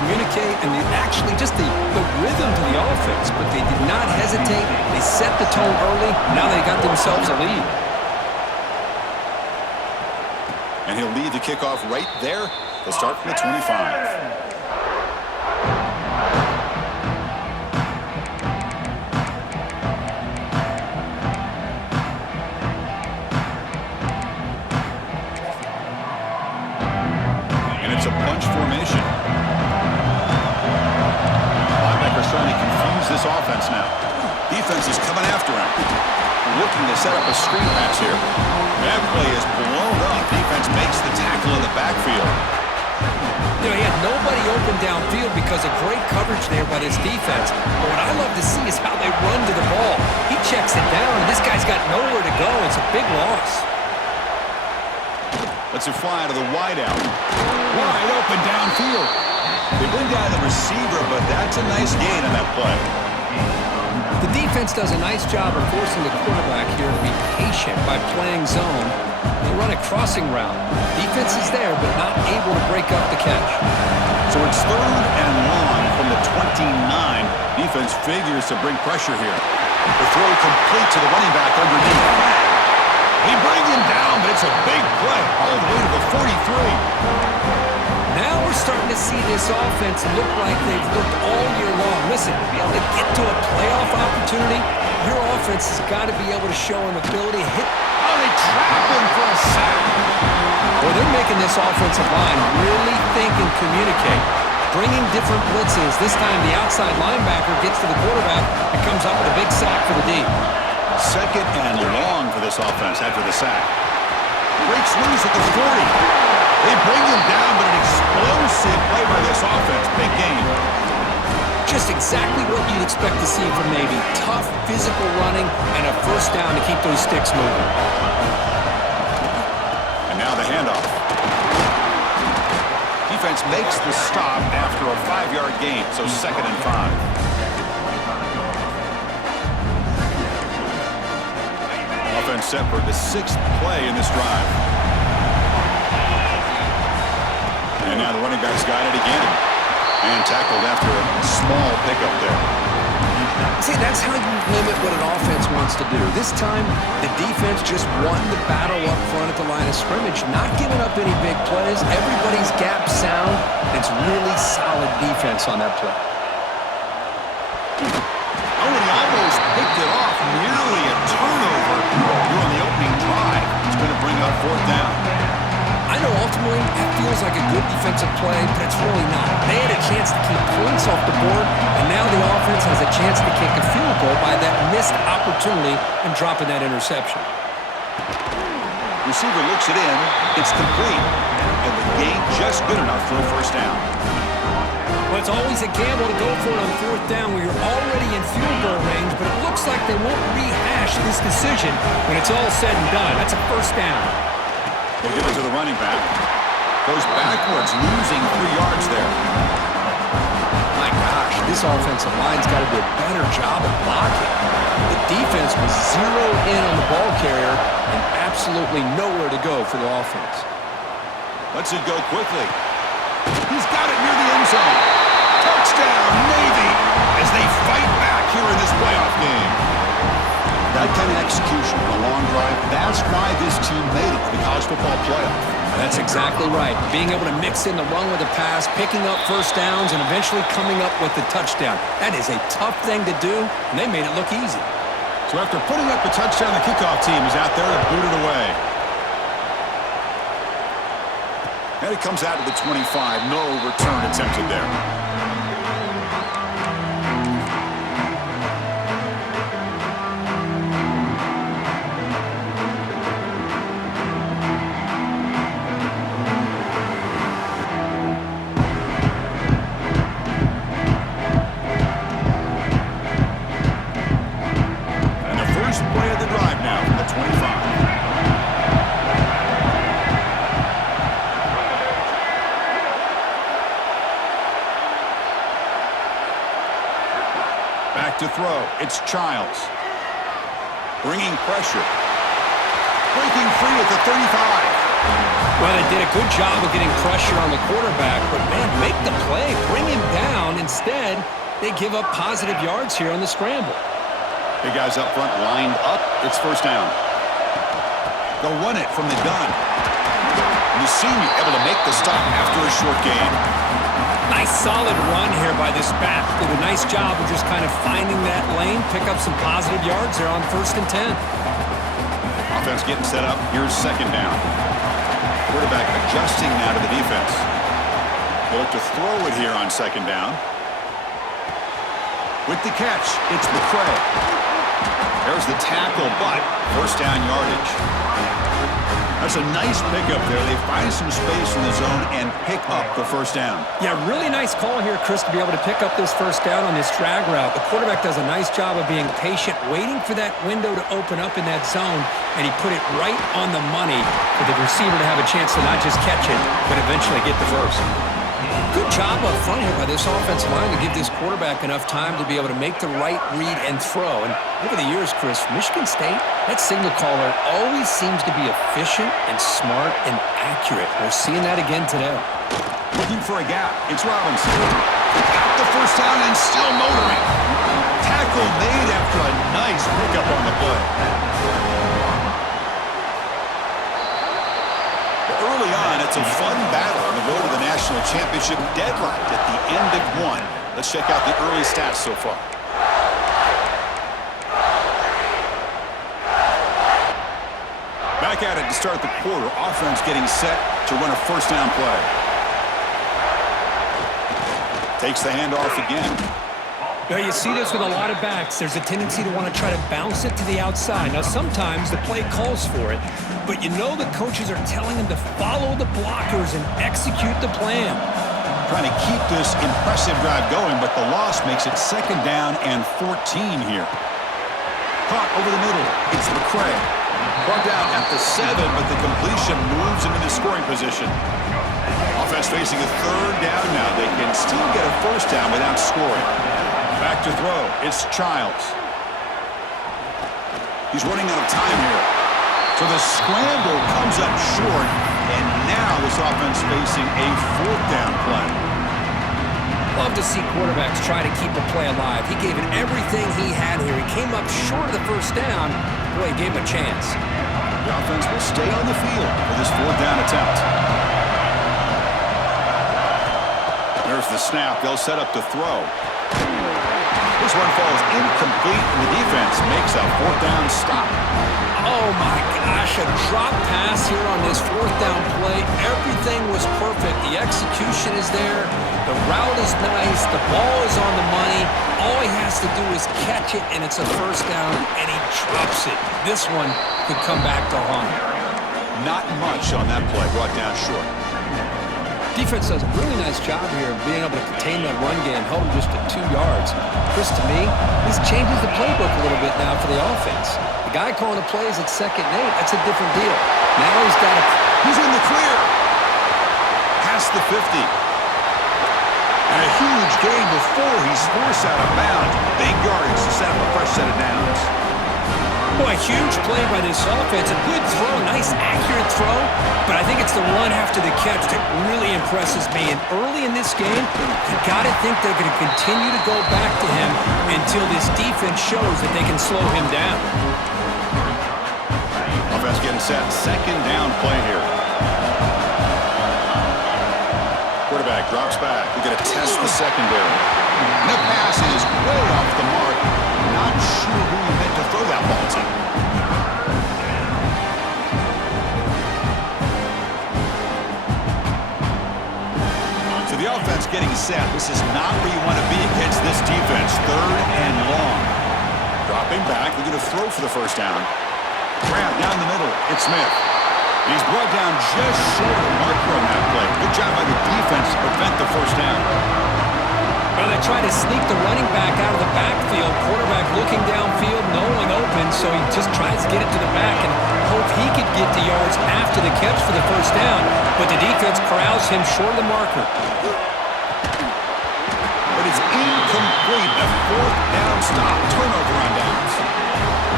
communicate, and actually just the rhythm to the offense. But they did not hesitate. They set the tone early. Now they got themselves a lead. And he'll lead the kickoff right there. They'll start from the 25. It's a bunch formation. Linebacker's trying to confuse this offense now. Defense is coming after him. Looking to set up a screen pass here. That play is blown up. Defense makes the tackle in the backfield. You know, he had nobody open downfield because of great coverage there by this defense. But what I love to see is how they run to the ball. He checks it down, and this guy's got nowhere to go. It's a big loss. Lets it fly to the wideout. Wide open downfield. They bring down the receiver, but that's a nice gain on that play. The defense does a nice job of forcing the quarterback here to be patient by playing zone. They run a crossing route. Defense is there, but not able to break up the catch. So it's 3rd and long from the 29. Defense figures to bring pressure here. The throw complete to the running back underneath. He brings him down, but it's a big play all the way to the 43. Now we're starting to see this offense look like they've looked all year long. Listen, to be able to get to a playoff opportunity, your offense has got to be able to show an ability to hit. Oh, they trap him for a sack. Well, they're making this offensive line really think and communicate. Bringing different blitzes. This time the outside linebacker gets to the quarterback and comes up with a big sack for the D. 2nd and long for this offense after the sack. Breaks loose at the 40. They bring him down, but an explosive play by this offense. Big game. Just exactly what you'd expect to see from Navy. Tough, physical running, and a first down to keep those sticks moving. And now the handoff. Defense makes the stop after a 5-yard gain, so 2nd and 5. Offense set for the 6th play in this drive. And now the running back's got it again. And tackled after a small pickup there. See, that's how you limit what an offense wants to do. This time, the defense just won the battle up front at the line of scrimmage, not giving up any big plays. Everybody's gap sound. It's really solid defense on that play. Oh, and he almost picked it off. Nearly a turnover during the opening drive. It's going to bring up 4th down. I know ultimately that feels like a good defensive play, but it's really not. They had a chance to keep points off the board, and now the offense has a chance to kick a field goal by that missed opportunity and dropping that interception. Receiver looks it in. It's complete. And the gain just good enough for a first down. Well, it's always a gamble to go for it on 4th down where you're already in field goal range, but it looks like they won't rehash this decision when it's all said and done. That's a first down. They'll give it to the running back. Goes backwards, losing 3 yards there. My gosh, this offensive line's got to do a better job of blocking. The defense was zeroed in on the ball carrier and absolutely nowhere to go for the offense. Lets it go quickly. He's got it near the end zone. Touchdown, Navy, as they fight back here in this playoff game. That kind of execution on a long drive, that's why this team made it to the college football playoff. That's exactly right. Being able to mix in the run with the pass, picking up first downs, and eventually coming up with the touchdown. That is a tough thing to do, and they made it look easy. So after putting up the touchdown, the kickoff team is out there to boot it away. And it comes out to the 25. No return attempted there. To throw. It's Childs. Bringing pressure. Breaking free at the 35. Well, they did a good job of getting pressure on the quarterback, but, man, make the play. Bring Instead, they give up positive yards here on the scramble. Big guys up front lined up. It's first down. They'll run it from the gun. Lucini able to make the stop after a short gain. Nice solid run here by this back. Did a nice job of just kind of finding that lane, pick up some positive yards there on 1st and 10. Offense getting set up. Here's second down. Quarterback adjusting now to the defense. They look to throw it here on second down. With the catch, it's McCray. There's the tackle, but first down yardage. That's a nice pickup there. They find some space in the zone and pick up the first down. Yeah, really nice call here, Chris, to be able to pick up this first down on this drag route. The quarterback does a nice job of being patient, waiting for that window to open up in that zone, and he put it right on the money for the receiver to have a chance to not just catch it, but eventually get the first. Good job up front here by this offensive line to give this quarterback enough time to be able to make the right read and throw. And over the years, Chris, Michigan State, that signal caller always seems to be efficient and smart and accurate. We're seeing that again today. Looking for a gap. It's Robinson. Got the first down and still motoring. Tackle made after a nice pickup on the play. Early on, it's a fun battle on the road to the national championship, deadlocked at the end of one. Let's check out the early stats so far. Back at it to start the quarter. Offense getting set to run a first down play. Takes the handoff again. Now, you see this with a lot of backs. There's a tendency to want to try to bounce it to the outside. Now, sometimes the play calls for it, but you know the coaches are telling them to follow the blockers and execute the plan. Trying to keep this impressive drive going, but the loss makes it second down and 14 here. Caught over the middle. It's McCray. Brought down at the 7, but the completion moves into the scoring position. Offense facing a third down now. They can still get a first down without scoring. Back to throw. It's Childs. He's running out of time here. So the scramble comes up short, and now this offense facing a fourth down play. Love to see quarterbacks try to keep a play alive. He gave it everything he had here. He came up short of the first down. Boy, he gave him a chance. The offense will stay on the field for this fourth down attempt. There's the snap. They'll set up to throw. This one falls incomplete, and the defense makes a fourth down stop. Oh, my gosh, a drop pass here on this fourth down play. Everything was perfect. The execution is there. The route is nice. The ball is on the money. All he has to do is catch it, and it's a first down, and he drops it. This one could come back to haunt him. Not much on that play, brought down short. Defense does a really nice job here of being able to contain that run game, hold him just to 2 yards. Chris, to me, this changes the playbook a little bit now for the offense. The guy calling the plays at 2nd and 8, that's a different deal. Now he's in the clear. Past the 50. And a huge gain before he's forced out of bounds. Big yardage to set up a fresh set of downs. Boy, huge play by this offense. A good throw, nice accurate throw. But I think it's the run after the catch that really impresses me. And early in this game, you got to think they're going to continue to go back to him until this defense shows that they can slow him down. Offense getting set. Second down play here. Quarterback drops back. We're going to test the secondary. And the pass is way off the mark. Not sure who he meant to throw that ball to. So the offense getting set. This is not where you want to be against this defense. Third and long. Dropping back. They're going to throw for the first down. Grab down the middle. It's Smith. He's brought down just short of the marker on that play. Good job by the defense to prevent the first down. Well, they try to sneak the running back out of the backfield. Quarterback looking downfield, no one open, so he just tries to get it to the back and hope he could get the yards after the catch for the first down. But the defense corrals him short of the marker. But it's incomplete. A fourth down stop. Turnover on downs.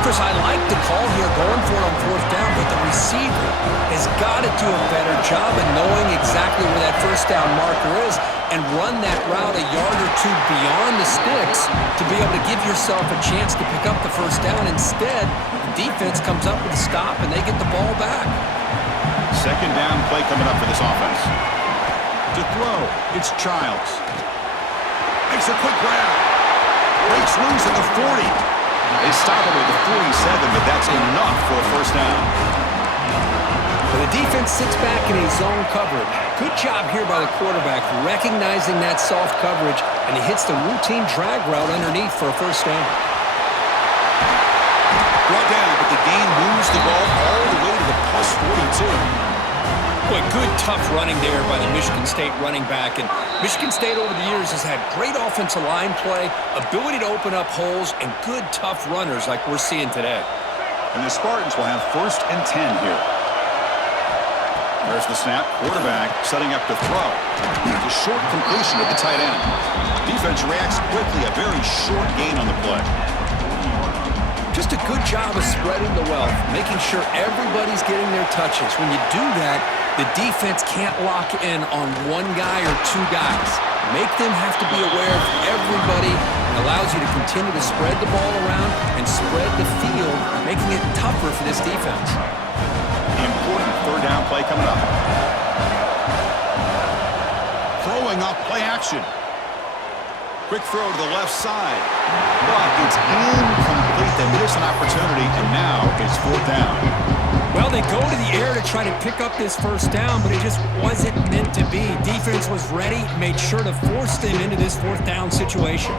Chris, I like the call here, going for it on fourth down, but the receiver has got to do a better job of knowing exactly where that first down marker is and run that route a yard or two beyond the sticks to be able to give yourself a chance to pick up the first down. Instead, the defense comes up with a stop, and they get the ball back. Second down play coming up for this offense. To throw, it's Childs. Makes a quick grab. Breaks loose at the 40. They stop him at the 47, but that's enough for a first down. But the defense sits back in a zone coverage. Good job here by the quarterback, recognizing that soft coverage, and he hits the routine drag route underneath for a first down. Brought down, but the gain moves the ball all the way to the plus 42. Boy, good, tough running there by the Michigan State running back. And Michigan State over the years has had great offensive line play, ability to open up holes, and good, tough runners like we're seeing today. And the Spartans will have 1st and 10 here. There's the snap. Quarterback setting up to throw. It's a short completion at the tight end. Defense reacts quickly. A very short gain on the play. Just a good job of spreading the wealth, making sure everybody's getting their touches. When you do that, the defense can't lock in on one guy or two guys. Make them have to be aware of everybody. It allows you to continue to spread the ball around and spread the field, making it tougher for this defense. The important third down play coming up. Throwing off play action. Quick throw to the left side. But it's incomplete. They miss an opportunity, and now it's 4th down. Well, they go to the air to try to pick up this first down, but it just wasn't meant to be. Defense was ready, made sure to force them into this 4th down situation.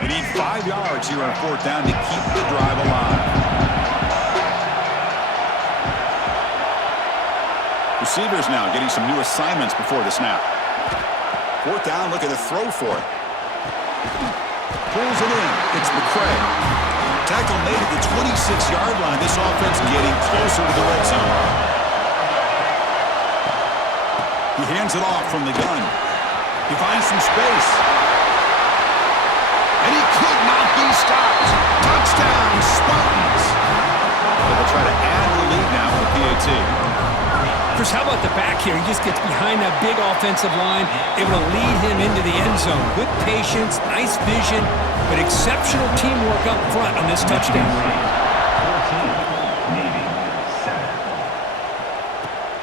They need 5 yards here on 4th down to keep the drive alive. Receivers now getting some new assignments before the snap. 4th down, look at the throw for it. Pulls it in. It's McCray. Tackle made at the 26-yard line. This offense getting closer to the red zone. He hands it off from the gun. He finds some space. And he could not be stopped. Touchdown, Spartans. They'll try to add the lead now with the PAT. Chris, how about the back here? He just gets behind that big offensive line, able to lead him into the end zone. Good patience, nice vision, but exceptional teamwork up front on this touchdown run.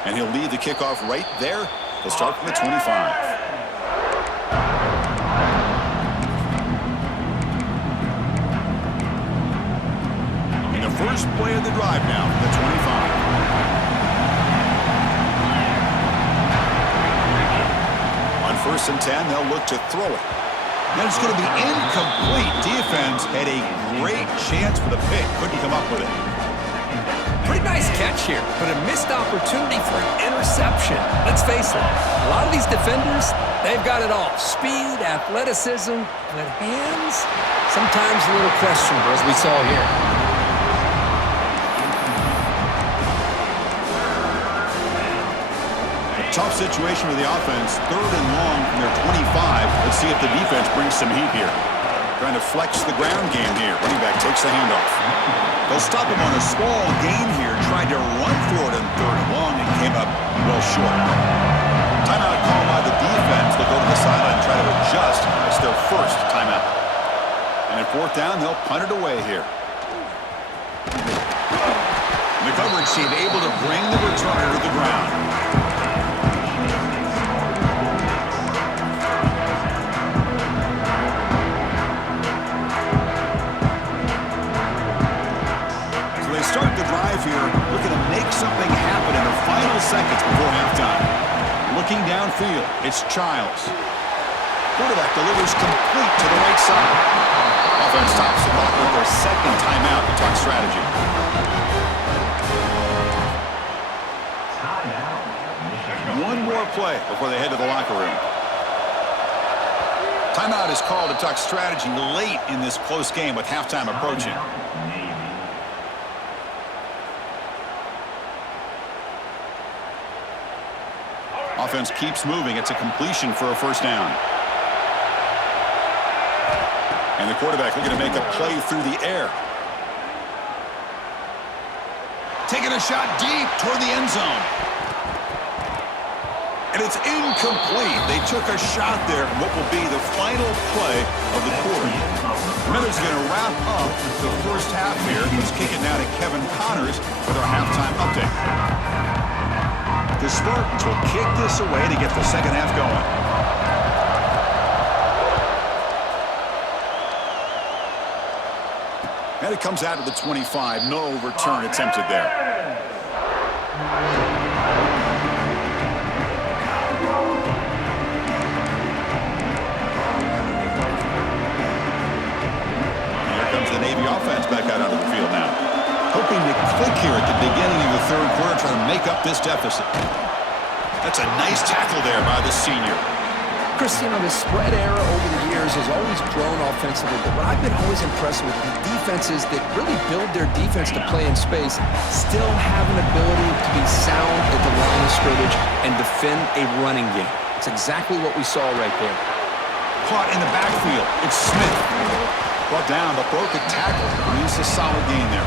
And he'll lead the kickoff right there. He'll start from the 25. In the first play of the drive now from the 25. On 1st and 10, they'll look to throw it. And it's going to be incomplete. Defense had a great chance for the pick. Couldn't come up with it. Pretty nice catch here, but a missed opportunity for an interception. Let's face it, a lot of these defenders, they've got it all. Speed, athleticism, but hands, sometimes a little questionable, as we saw here. Tough situation for the offense. 3rd and long from their 25. Let's see if the defense brings some heat here. Trying to flex the ground game here. Running back takes the handoff. They'll stop him on a small gain here. Tried to run for it in 3rd and long and came up well short. Timeout call by the defense. They'll go to the sideline and try to adjust. It's their first timeout. And at 4th down, they'll punt it away here. The coverage team able to bring the returner to the ground. Start the drive here, looking to make something happen in the final seconds before halftime. Looking downfield, it's Childs. Quarterback delivers complete to the right side. Offense stops the clock with their 2nd timeout to talk strategy. One more play before they head to the locker room. Timeout is called to talk strategy late in this close game with halftime approaching. Offense keeps moving. It's a completion for a first down. And And the quarterback looking to make a play through the air. Taking a shot deep toward the end zone. And it's incomplete. They took a shot there in what will be the final play of the quarter. Minutes going to wrap up the first half here. He's kicking now to Kevin Connors with our halftime update. The Spartans will kick this away to get the second half going. And it comes out of the 25. No return attempted there. Here comes the Navy offense back out onto the field now. Hoping to click here at the beginning of the third quarter, trying to make up this deficit. That's a nice tackle there by the senior. Chris, you know, the spread era over the years has always grown offensively, but what I've been always impressed with the defenses that really build their defense to play in space still have an ability to be sound at the line of scrimmage and defend a running game. It's exactly what we saw right there. Caught in the backfield. It's Smith. Brought down, but broke a tackle. Brings a solid gain there.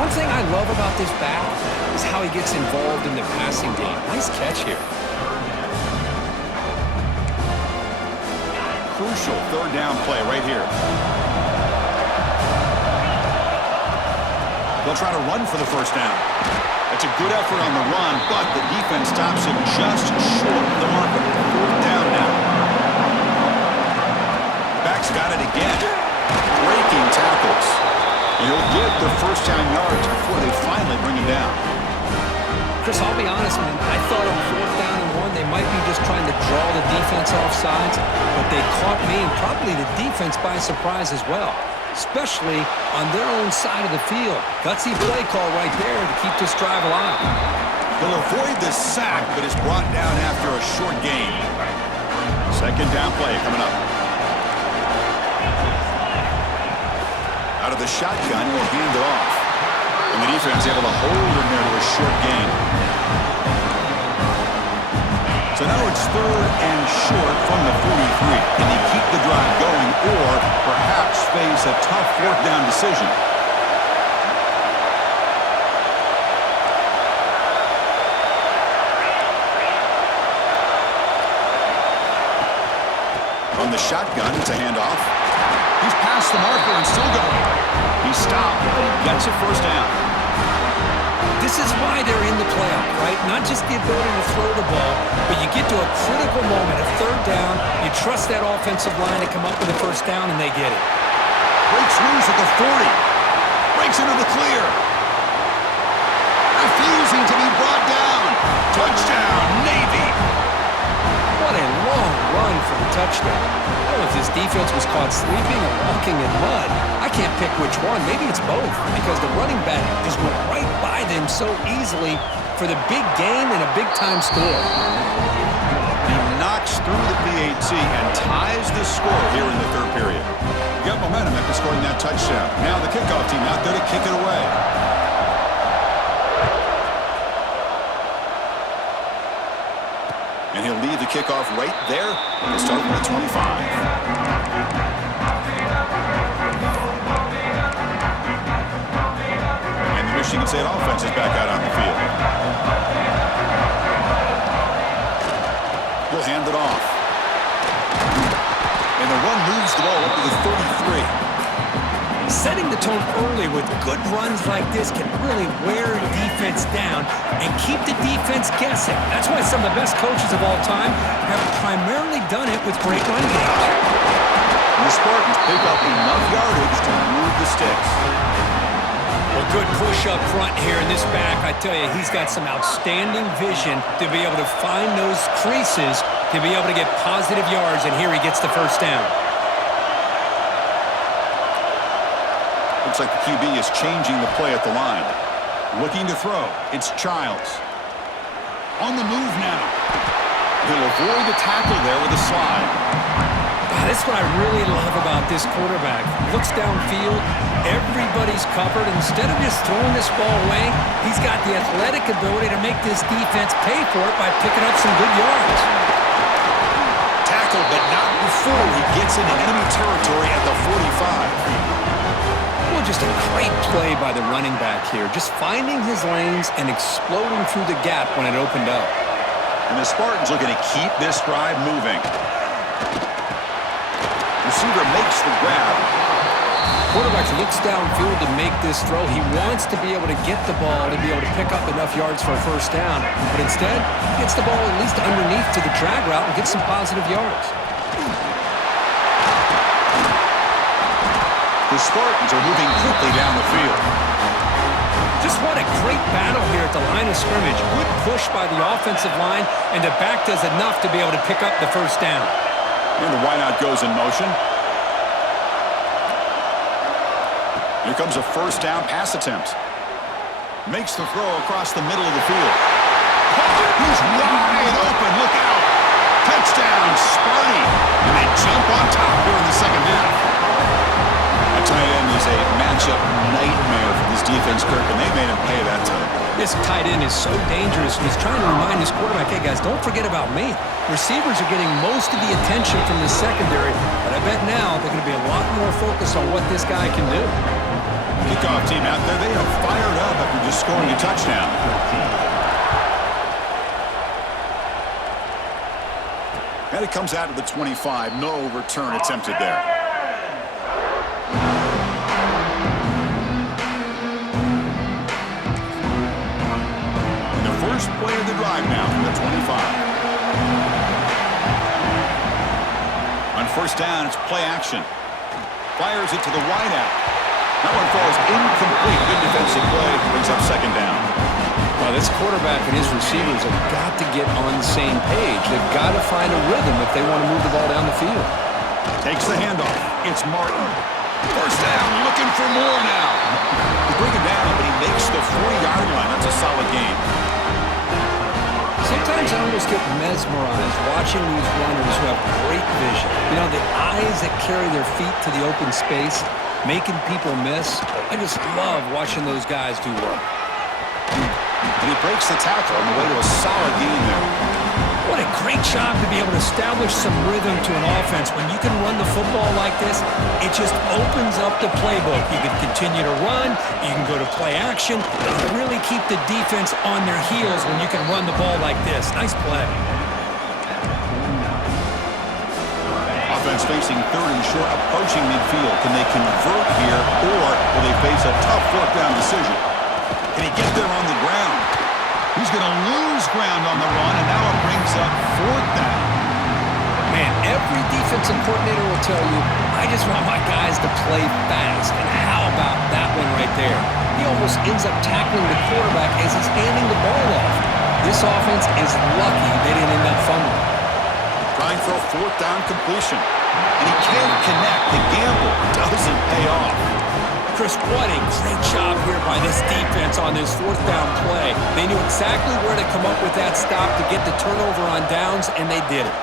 One thing I love about this back is how he gets involved in the passing game. Nice catch here. Crucial third down play right here. They'll try to run for the first down. That's a good effort on the run, but the defense stops him just short of the marker. Fourth down now. Back's got it again. Breaking tackles. And he'll get the first down yards before they finally bring him down. Chris, I'll be honest, man. I thought on fourth down and one, they might be just trying to draw the defense off sides, but they caught me and probably the defense by surprise as well, especially on their own side of the field. Gutsy play call right there to keep this drive alive. They'll avoid the sack, but is brought down after a short gain. Second down play coming up. Out of the shotgun, will hand it off. And the defense able to hold him there to a short gain. So now it's third and short from the 43. Can they keep the drive going or perhaps face a tough fourth down decision? From the shotgun, it's a handoff. He's past the marker and still going. He stopped, but he gets a first down. This is why they're in the playoff, right? Not just the ability to throw the ball, but you get to a critical moment, a third down, you trust that offensive line to come up with a first down, and they get it. Breaks loose at the 40. Breaks into the clear. Refusing to be brought down. Touchdown, Navy. What a long run for the touchdown. I don't know if this defense was caught sleeping or walking in mud. I can't pick which one. Maybe it's both because the running back just went right by them so easily for the big gain and a big-time score. He knocks through the PAT and ties the score here in the third period. Got momentum after scoring that touchdown. Now the kickoff team out there to kick it away. And he'll leave the kickoff right there. He'll start with the 25. And the Michigan State offense is back out on the field. He'll hand it off. And the run moves the ball up to the 33. Setting the tone early with good runs like this can really wear a defense down and keep the defense guessing. That's why some of the best coaches of all time have primarily done it with great run games. And the Spartans pick up enough yardage to move the sticks. Well, good push up front here in this back. I tell you, he's got some outstanding vision to be able to find those creases, to be able to get positive yards, and here he gets the first down. Looks like the QB is changing the play at the line. Looking to throw. It's Childs. On the move now. He'll avoid the tackle there with a slide. That's what I really love about this quarterback. Looks downfield. Everybody's covered. Instead of just throwing this ball away, he's got the athletic ability to make this defense pay for it by picking up some good yards. Tackle but not before he gets into enemy territory at the 45. Well, just a great play by the running back here. Just finding his lanes and exploding through the gap when it opened up. And the Spartans looking to keep this drive moving. Receiver makes the grab. Quarterback looks downfield to make this throw. He wants to be able to get the ball to be able to pick up enough yards for a first down. But instead, he gets the ball at least underneath to the drag route and gets some positive yards. The Spartans are moving quickly down the field. Just what a great battle here at the line of scrimmage. Good push by the offensive line, and the back does enough to be able to pick up the first down. And the wideout goes in motion. Here comes a first down pass attempt. Makes the throw across the middle of the field. He's wide open. Look out. Touchdown, Sparty. And they jump on top here in the second half. A tight end is a matchup nightmare for this defense, Kirk, and they made him pay that time. This tight end is so dangerous. He's trying to remind his quarterback, hey, guys, don't forget about me. Receivers are getting most of the attention from the secondary, but I bet now they're going to be a lot more focused on what this guy can do. Kickoff team out there, they are fired up after just scoring a touchdown. And it comes out of the 25. No return attempted there. And the first play of the drive now from the 25. On first down, it's play action. Fires it to the wideout. That one falls incomplete. Good defensive play. Brings up second down. Well, this quarterback and his receivers have got to get on the same page. They've got to find a rhythm if they want to move the ball down the field. Takes the handoff. It's Martin. First down, looking for more now. They bring him down, but he makes the 40-yard line. That's a solid gain. Sometimes I almost get mesmerized watching these runners who have great vision. You know, the eyes that carry their feet to the open space, making people miss. I just love watching those guys do work. And he breaks the tackle on the way to a solid gain there. What a great job to be able to establish some rhythm to an offense. When you can run the football like this, it just opens up the playbook. You can continue to run, you can go to play action, and really keep the defense on their heels when you can run the ball like this. Nice play. Offense facing third and short, approaching midfield. Can they convert here, or will they face a tough fourth down decision? Can he get there on the ground? He's going to lose ground on the run, and now it brings up fourth down. Man, every defensive coordinator will tell you, I just want my guys to play fast. And how about that one right there? He almost ends up tackling the quarterback as he's handing the ball off. This offense is lucky they didn't end up fumbling. Trying for a fourth down completion. And he can't connect. The gamble doesn't pay off. Chris, what a great job here by this defense on this fourth down play. They knew exactly where to come up with that stop to get the turnover on downs, and they did it.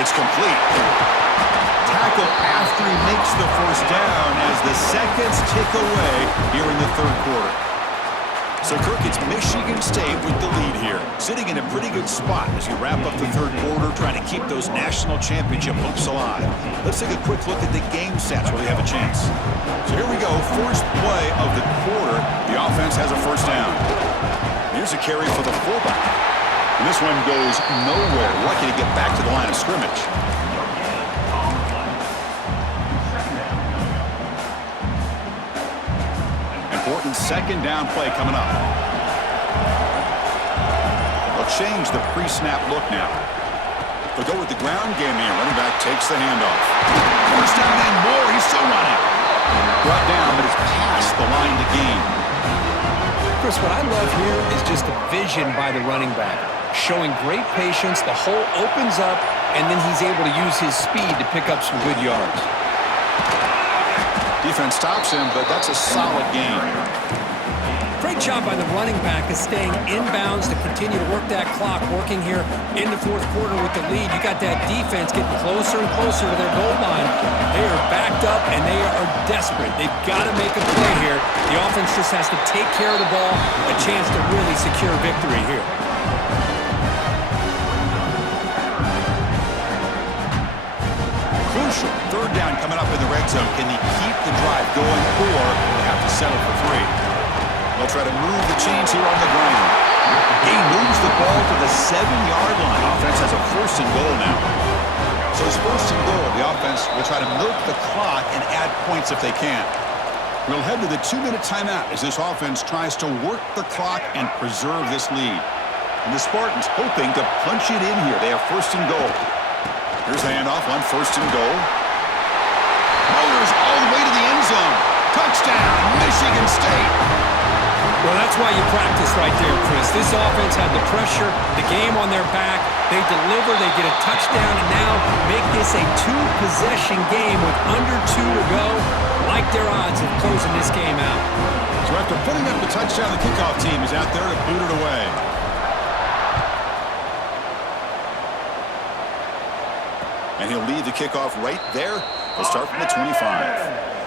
It's complete. Tackle after he makes the first down as the seconds tick away here in the third quarter. So, Kirk, it's Michigan State with the lead here, sitting in a pretty good spot as you wrap up the third quarter, trying to keep those national championship hopes alive. Let's take a quick look at the game stats where they have a chance. So here we go, first play of the quarter. The offense has a first down. Here's a carry for the fullback. And this one goes nowhere. Lucky to get back to the line of scrimmage. Important second down play coming up. They'll change the pre-snap look now. They'll go with the ground game here. Running back takes the handoff. First down and more. He's still running. Brought down, but it's past the line to gain. Chris, what I love here is just the vision by the running back. Showing great patience. The hole opens up, and then he's able to use his speed to pick up some good yards. Defense stops him, but that's a solid gain. Great job by the running back of staying inbounds to continue to work that clock, working here in the fourth quarter with the lead. You got that defense getting closer and closer to their goal line. They are backed up, and they are desperate. They've got to make a play here. The offense just has to take care of the ball, a chance to really secure victory here. coming up in the red zone. Can he keep the drive going, or they have to settle for 3? They'll try to move the chains here on the ground. He moves the ball to the 7-yard line. Offense has a 1st and goal now. So it's 1st and goal. The offense will try to milk the clock and add points if they can. We'll head to the 2-minute timeout as this offense tries to work the clock and preserve this lead. And the Spartans hoping to punch it in here. They have 1st and goal. Here's the handoff on 1st and goal. Motors all the way to the end zone. Touchdown, Michigan State. Well, that's why you practice right there, Chris. This offense had the pressure, the game on their back. They deliver, they get a touchdown, and now make this a 2-possession game with under 2 to go. Like their odds of closing this game out. So after putting up the touchdown, the kickoff team is out there to boot it away. And he'll lead the kickoff right there. They'll start from the 25.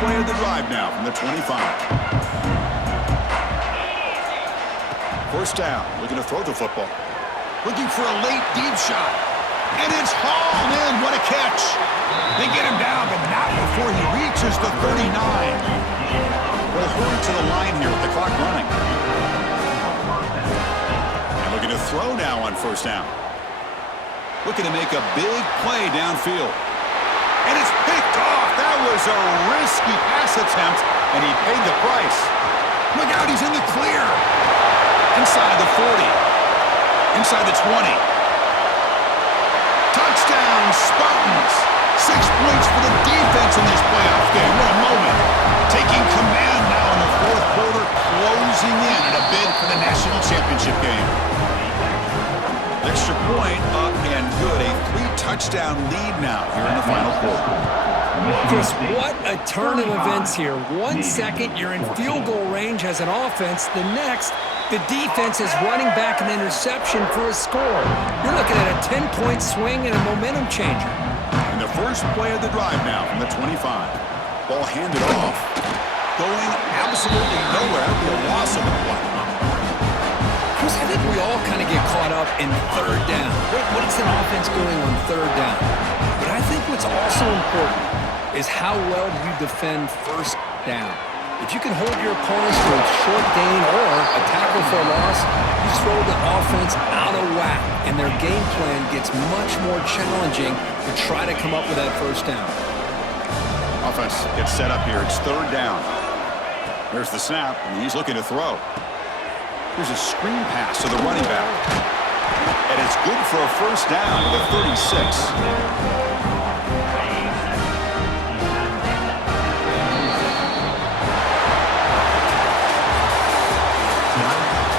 Play of the drive now from the 25. 1st down, looking to throw the football. Looking for a late deep shot. And it's hauled in. What a catch. They get him down, but not before he reaches the 39. We'll hurry to the line here with the clock running. And looking to throw now on 1st down. Looking to make a big play downfield. And it's picked off. That was a risky pass attempt, and he paid the price. Look out, he's in the clear. Inside the 40. Inside the 20. Touchdown, Spartans. 6 points for the defense in this playoff game. What a moment. Taking command now in the 4th quarter, closing in at a bid for the national championship game. Extra point up and good. A 3-touchdown lead now here in the final quarter. Chris, what a turn of events here. 1 second, you're in field goal range as an offense. The next, the defense is running back an interception for a score. You're looking at a 10-point swing and a momentum changer. And the first play of the drive now from the 25. Ball handed off. Going absolutely nowhere. It'll be a loss of the play. Chris, I think we all kind of get caught up in 3rd down. What is an offense doing on 3rd down? But I think what's also important is how well do you defend 1st down. If you can hold your opponents to a short gain or a tackle for a loss, you throw the offense out of whack, and their game plan gets much more challenging to try to come up with that 1st down. Offense gets set up here. It's 3rd down. There's the snap, and he's looking to throw. Here's a screen pass to the running back. And it's good for a 1st down to the 36.